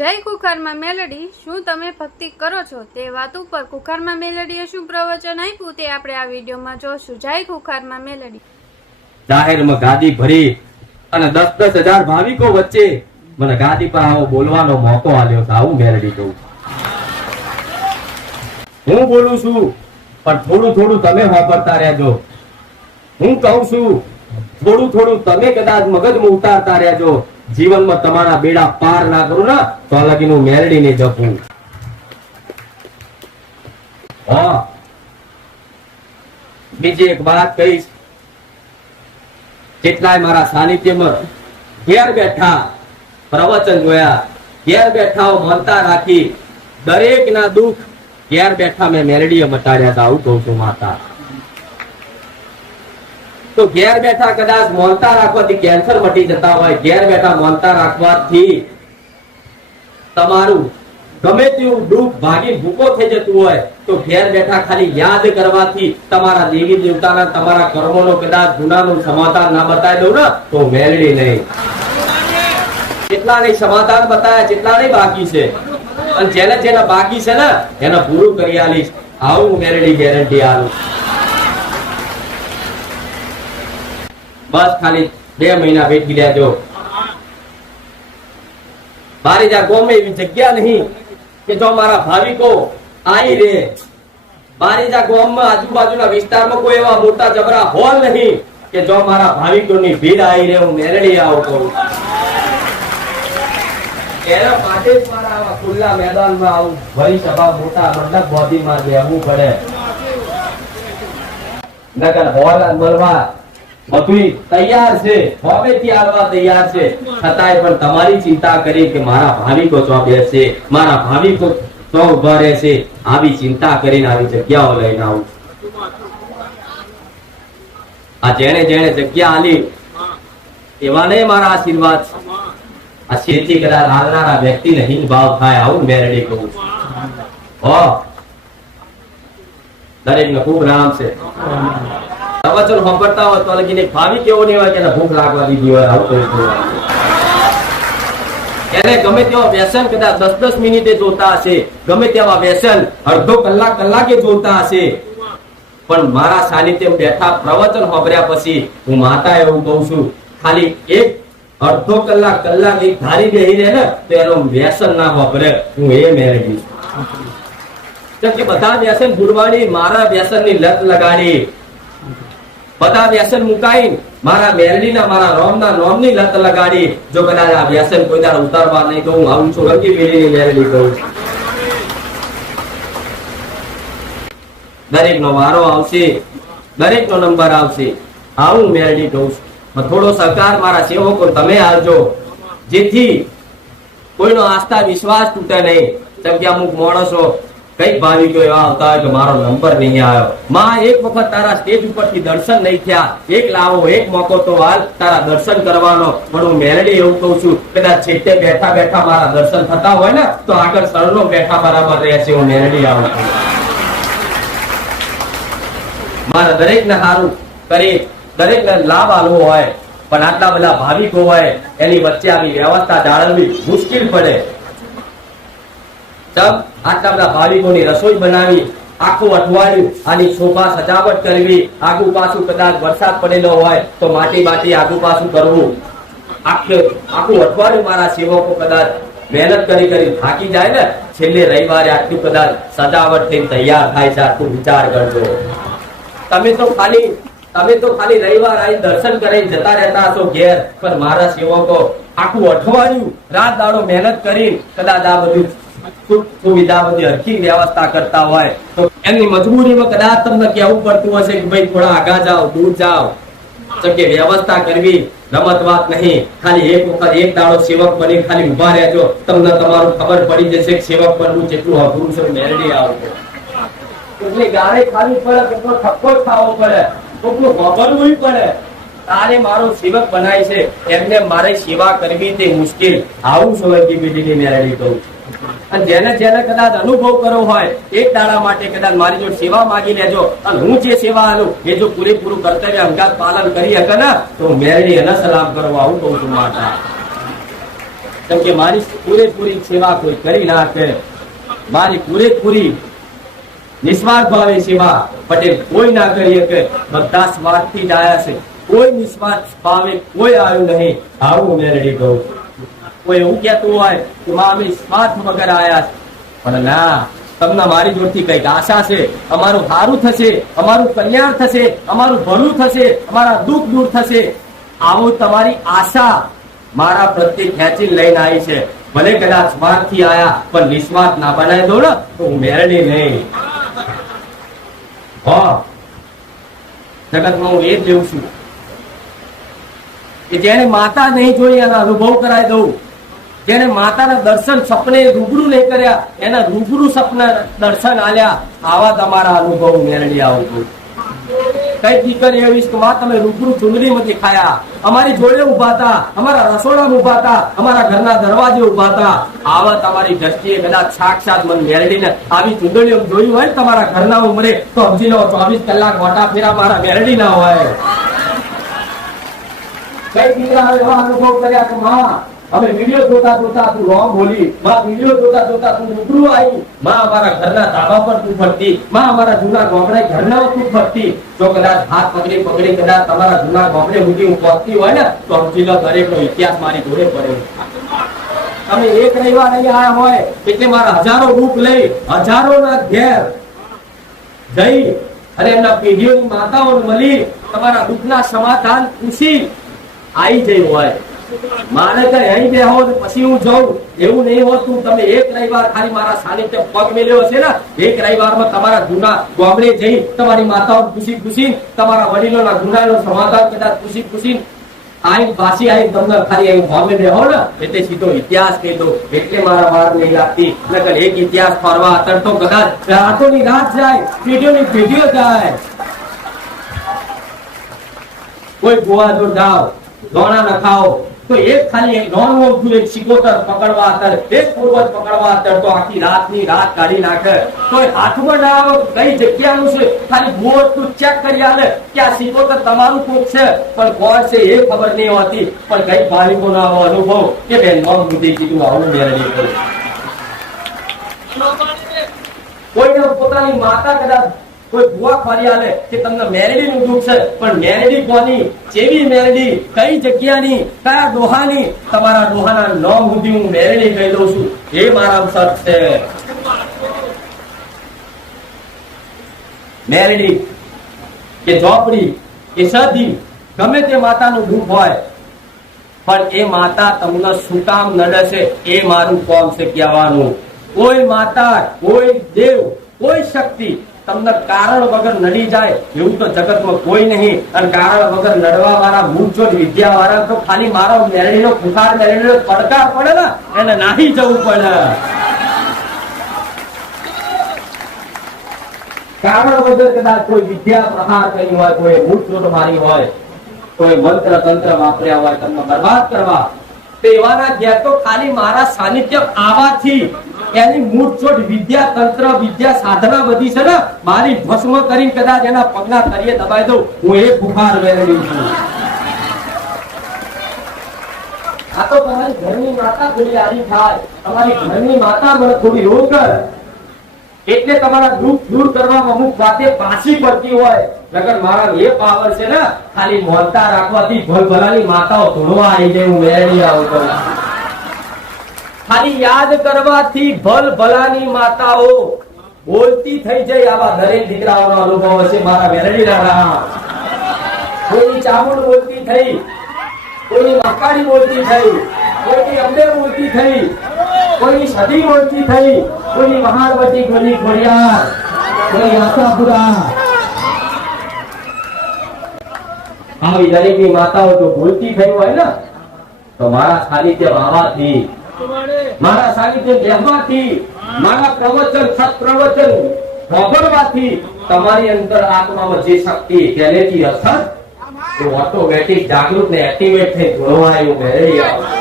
જય કુખારમાં મેલડી, શું તમે ભક્તિ કરો છો? તે વાત ઉપર કુખારમાં મેલડીએ શું પ્રવચન આપ્યું તે આપણે આ વિડીયોમાં જોશું. જય કુખારમાં મેલડી. જાહેરમાં ગાદી ભરી અને દસ દસ હજાર ભાવિકો વચ્ચે મને ગાદી પર આવો બોલવાનો મોકો આલ્યો છે. આવું મેલડી કહું. હું બોલું છું, પણ થોડું થોડું તમે વાપરતા રહેજો. હું કહું છું, થોડું થોડું તમે કદાચ મગજમાં ઉતારતા રહેજો. જીવનમાં તમારા બેડા પાર ના કરું ને, તો લગીનું મેરડી ને જપું. હા. બીજી એક વાત કહીશ. કેટલાય મારા સાનિધ્યમાં ઘેર બેઠા પ્રવચન જોયા, ઘેર બેઠા મનતા રાખી દરેક ના દુઃખ ઘેર બેઠા મેં મેરડીએ મટાડ્યા હતા. આવું કહું છું માતા. તો ઘેર બેઠા કદાચ મોનતા રાખવાથી કેન્સર મટી જતા હોય, ઘેર બેઠા મોનતા રાખવાથી તમારું ગમે તેવું દુઃખ ભાગી ભૂકો થઈ જતું હોય, તો ઘેર બેઠા ખાલી યાદ કરવાથી તમારા દેવી દેવતાના તમારા કર્મોનો કદાચ ગુનાનું સમાધાન ના બતાવી દઉં ને, તો મેળવી નહીં. કેટલા નહીં સમાધાન બતાવ્યા કેટલા નહીં બાકી છે. અને જેને જેને બાકી છે ને, એને પૂરું કરી આલીશ. આવું મેળવી ગેરંટી આલું. બસ ખાલી બે મહિના વેઠી લેજો. મારી ત્યાં ગોમે એવી જગ્યા નહીં કે જો મારા ભાવિકો આવી રે. મારી ત્યાં ગોમમાં આજુબાજુના વિસ્તારમાં કોઈ એવા મોટા જબરા હોલ નહીં કે જો મારા ભાવિકોની ભીડ આવી રે હું મેરડી આવું કરું એના માટે જ મારા આવા ખુલ્લા મેદાનમાં આવું ભરી સભા મોટા મંડપ બોધીમાં બેહવું પડે. નકર હોલ મળવા બધું તૈયાર છે. હોમેથી આવવા તૈયાર છે. છતાંય પણ તમારી ચિંતા કરી કે મારા ભાવિકો ચો બેસે મારા ભાવિકો ચો ઊભા રહેશે. આવી ચિંતા કરીને આવી જગ્યાઓ લઈને આવું. આ જેણે જેણે જગ્યા આલી, એવાને મારા આશીર્વાદ. આ શેતી કદાચ હાલનારા વ્યક્તિને હિંગ ભાવ થાય આવું મેરડી કહું છું. દરેક દરેકને ખૂબ રામ છે. પ્રવચન સાંભળતા હોય તો લગીને ભાવિક એવો નહીં હોય કે ભૂખ લાગવા દીધી હોય, આવું. એને ગમે તેવા વ્યસન કદાચ દસ દસ મિનિટે જોતા હશે, ગમે તેવા વ્યસન અડધો કલાક કલાકે જોતા હશે. પણ મારા સાનિધ્ય બેઠા પ્રવચન સાંભળ્યા પછી હું માતા એવું કહું છું, ખાલી એક અડધો કલાક કલાક એક ધારી બેહી રહે ને, તો એનો વ્યસન ના વાપરે હું એ મેળવી કે બધા વ્યસન ભૂલવાની મારા વ્યસનની લત લગાડી બધા વ્યસન મુકાઈ મારા મેરડીના મારા રોમના રોમની લત લગાડી. જો કદાચ આ વ્યસન કોઈ દાડ ઉતારવા નહીં તો હું આવું છું, રંગી બેડીની મેરડી કહું દરેક નો વારો આવશે, દરેકનો નંબર આવશે. આવું મેરડી કહું છું. થોડો સહકાર મારા સેવકો તમે આવજો જેથી કોઈનો આસ્થા, વિશ્વાસ તૂટે નહીં. કેમ કે અમુક માણસો કંઈક ભાવિકો એવા આવતા કે મારો નંબર નહીં આવ્યો? માં એક વખત તારા સ્ટેજ ઉપરથી દર્શન નહીં થયા. એક લાવો, એક મોકો તો હાલ તારા દર્શન કરવાનો. પણ હું મેલડી એવું કહું છું, કદાચ છેટે બેઠા બેઠા મારા દર્શન થતા હોય ને, તો આગળ સરળો બેઠા બરાબર રહેશે, હું મેલડી આવું છું. મારા દરેક ને સારું કરી દરેક ને લાભ આલવો હોય, પણ આટલા બધા ભાવિકો હોય, એની વચ્ચે આવી વ્યવસ્થા જાળવવી મુશ્કેલ પડે. તબ આટલા બધા ભાવિકોની રસોઈ બનાવી, આખું અઠવાડિયું આની શોભા સજાવટ કરવી, આગુ પાછું કદાચ વરસાદ પડેલો હોય તો માટી બાટી આગુ પાછું કરવું. આખે, આખું અઠવાડિયું મારા સેવકો કદાચ મહેનત કરી કરી થાકી જાય ને, છેલ્લે રવિવારે આટલું કદાચ સજાવટ થઈને તૈયાર થાય છે આટલું વિચાર કરજો. તમે તો ખાલી, તમે તો ખાલી રવિવાર આવી દર્શન કરી જતા રહેતા હશો ઘેર, પણ મારા સેવકો આખું અઠવાડિયું રાત દાડો મહેનત કરી કદાચ આ બધું સુખ સુવિધા બધી હરખી વ્યવસ્થા કરતા હોય તો એમની મજબૂરીમાં કદાચ તમને કહેવું પડતું હશે કે ભાઈ થોડા આગા જાઓ, દૂર જાઓ. કે વ્યવસ્થા કરવી રમત વાત નહીં. ખાલી એક વખત એક દાડો સેવક બની ખાલી ઊભા રહેજો. તમને તમારું ખબર પડી જશે કે સેવક બનવું જેટલું અઘરું છે મેળવી આવજો એટલે ગાળે ખાવી પડે કેટલો ઠપકો ખાવો પડે કેટલું વાપરવું પડે. તારે મારો સેવક બનાય છે. એમને મારે સેવા કરવી તે મુશ્કેલ. આવું સોલંકી પેઢીની મેળવી કહું છું. અને જેને જેને કદાચ અનુભવ કરવો હોય, એક દાડા માટે કદાચ મારી જોડે સેવા માગી લેજો. અને હું જે સેવા આલું, એ જો પૂરેપૂરું કર્તવ્ય અંગાત પાલન કરી શકે ને, તો મેરી એને સલામ કરો, આવું કહું છું માતા. કેમ કે મારી પૂરેપૂરી સેવા કોઈ કરી નાખે મારી પૂરેપૂરી નિસ્વાર્થ ભાવે સેવા પટેલ કોઈ ના કરી શકે. બધા સ્વાર્થથી જ આવ્યા છે. કોઈ નિસ્વાર્થ ભાવે કોઈ આવ્યું નહીં. આવું મેરડી કહું કોઈ એવું કહેતું હોય? કે માં અમે સ્વાર્થ વગર છે. પણ ના, તમને મારી જોડથી કંઈક આશા છે. અમારું સારું થશે, અમારું કલ્યાણ થશે, અમારું ભલું થશે, અમારા દુઃખ દૂર થશે. આવું તમારી આશા મારા પ્રત્યે ખેંચી લઈને આવી છે. ભલે કદાચ સ્વાર્થથી આયા, પણ નિસ્વાર્થ ના બનાવી દો ને તો હું મેળવી નહીં. હા. જગતમાં હું એ જ જેવું છું કે જેને માતા નહીં જોઈ, એના અનુભવ કરાવી દઉં. જેને માતાના દર્શન સપને રૂબરૂ નહીં કર્યા, એના રૂબરૂ સપના દર્શન આલ્યા. આવા તમારા અનુભવ મેળવી આવું કઈ દીકરી એવી માં, તમે રૂબરૂ ચુંદડીમાં દેખાયા અમારી જોડે ઊભા હતા, અમારા રસોડામાં ઊભા હતા, અમારા ઘરના દરવાજે ઊભા હતા. આવા તમારી દ્રષ્ટિએ કદાચ સાક્ષાત મન મેળવીને આવી ચુંદડીઓ જોયું હોય તમારા ઘરના ઉમરે, તો સમજી લો ચોવીસ કલાક મોટા ફેરા મારા મેળવી ના હોય. કઈ દીકરા એવા અનુભવ કર્યા કે માં અમે વીડિયો જોતા જોતા તું રોંગ બોલી, માં વીડિયો જોતા જોતા તું રૂબરૂ આવી માં અમારા ઘરના ધાબા પર તું ફરતી, માં અમારા જૂના ગામડે ઘરના તું ફરતી. જો કદાચ હાથ પકડી પકડી કદાચ તમારા જૂના ગોમડે સુધી હું પહોંચતી હોય ને, તો સમજી લો દરેકનો ઇતિહાસ મારી જોડે પડે તમે એક રવિવાર અહીંયા આયા હોય, એટલે મારા હજારો રૂપ લઈ હજારો ના ઘેર જઈ અને એમના પેઢીઓની માતાઓને મળી, તમારા દુઃખના સમાધાન પૂછી આવી જઈ હોય. મારે કઈ અહીં બેહો પછી હું જઉં. એવું નહીં હોતું તમે એક રવિવાર ખાલી મારા સાનિધ્ય પગ મેલ્યો છે ને? એક રવિવારમાં તમારા જૂના ગામડે જઈ તમારી માતાઓ ખુશી ખુશી તમારા વડીલોના ગુનાનો સમાધાન કદાચ ખુશી ખુશી આઈ પાછી આઈ તમને ખાલી અહીં ગામે બેહો ને? એટલે સીધો ઇતિહાસ કહી દો એટલે મારા વાર નહીં લાગતી. નકર એક ઇતિહાસ ફરવા અતર તો કદાચ રાતોની રાત જાય, પેઢીઓની પેઢીઓ જાય. કોઈ ગોવા જો જાઓ, દોણા નખાઓ તો એક ખાલી નોન એક સિકોતર પકડવા અત્યારે એક પૂર્વજ પકડવા અત્યારે તો આખી રાતની રાત કાઢી નાખે. તો હાથમાં ના આવે કઈ જગ્યાનું છે? ખાલી તું ચેક કરી આલે કે આ સિકોતર તમારું કોક છે? પણ કોણ છે એ ખબર નહીં હોતી. પણ કઈ બાળકો ના આવો અનુભવ કે બેન નોમ બુદ્ધિ કીધું આવું કરું કોઈને પોતાની માતા કદાચ કોઈ ભુવા ખોરી આલે કે તમને મેલેડી નું દુઃખ છે, પણ મેલેડી કોની? કેવી મેલેડી કઈ જગ્યાની? કયા દોહાની? તમારા દોહાના નામ સુધી હું મેલેડી કહી દઉં છું. એ મારા સર્ચ છે. મેલેડી કે ઝોપડી, કે સદી, ગમે તે માતાનું દુઃખ હોય, પણ એ માતા તમને શું કામ નડે છે, એ મારું કોમ છે કહેવાનું. કોઈ માતા, કોઈ દેવ, કોઈ શક્તિ તમને કારણ વગર નડી જાય એવું તો જગતમાં કોઈ નહીં. અને કારણ વગર લડવા વાળા મૂળચોટ વિદ્યા વાળા તો ખાલી મારો મેરડીનો ખુખાર મેરડીનો પડકાર પડે ને, એને નાહી જવું પડે. કારણ વગર કદાચ કોઈ વિદ્યા પ્રહાર કરી હોય, કોઈ મૂળચોટ મારી હોય, કોઈ મંત્ર તંત્ર વાપર્યા હોય, તમને બરબાદ કરવા. તેવાના ઘેર તો ખાલી મારા સાનિધ્ય આવવાથી એની મૂળચોટ વિદ્યા તંત્ર, વિદ્યા સાધના બધી છે ને, મારી ભસ્મ કરીને કદાચ એના પગના તળિયે દબાઈ દઉં, હું એ બુખાર મેળવી છું. આ તો તમારી ઘરની માતા થોડી આડી થાય. તમારી ઘરની માતા મને થોડી રોકર એટલે તમારા દુઃખ દૂર કરવામાં અમુક વાતે પાછી પડતી હોય. નગર મારા એ પાવર છે ને, ખાલી મોલતા રાખવાથી ભલભલાની માતાઓ ધોળવા આવી જાય, હું મેળવી આવું છું. ખાલી યાદ કરવાથી ભલ ભલાની માતાઓ બોલતી થઈ જાય આવા દરેક દીકરાઓનો અનુભવ હશે મારા વેરણી રાણા કોઈની ચામુંડ બોલતી થઈ, કોઈની મકાડી બોલતી થઈ કોઈની અંબેર બોલતી થઈ, કોઈની સદી બોલતી થઈ, કોઈની મહારવતી કોઈની ખોડિયાર કોઈ આશાપુરા આવી દરેકની માતાઓ જો બોલતી થઈ હોય ને, તો મારા સાનિધ્ય આવવાથી મારા સાનિધ્ય લેવાથી, મારા પ્રવચન સત પ્રવચન સાંભળવાથી તમારી અંદર આત્મામાં જે શક્તિ પહેલેથી અસર ઓટોમેટિક જાગૃત ને એક્ટિવેટ થઈ ગુણવાયું મેળવી આવો.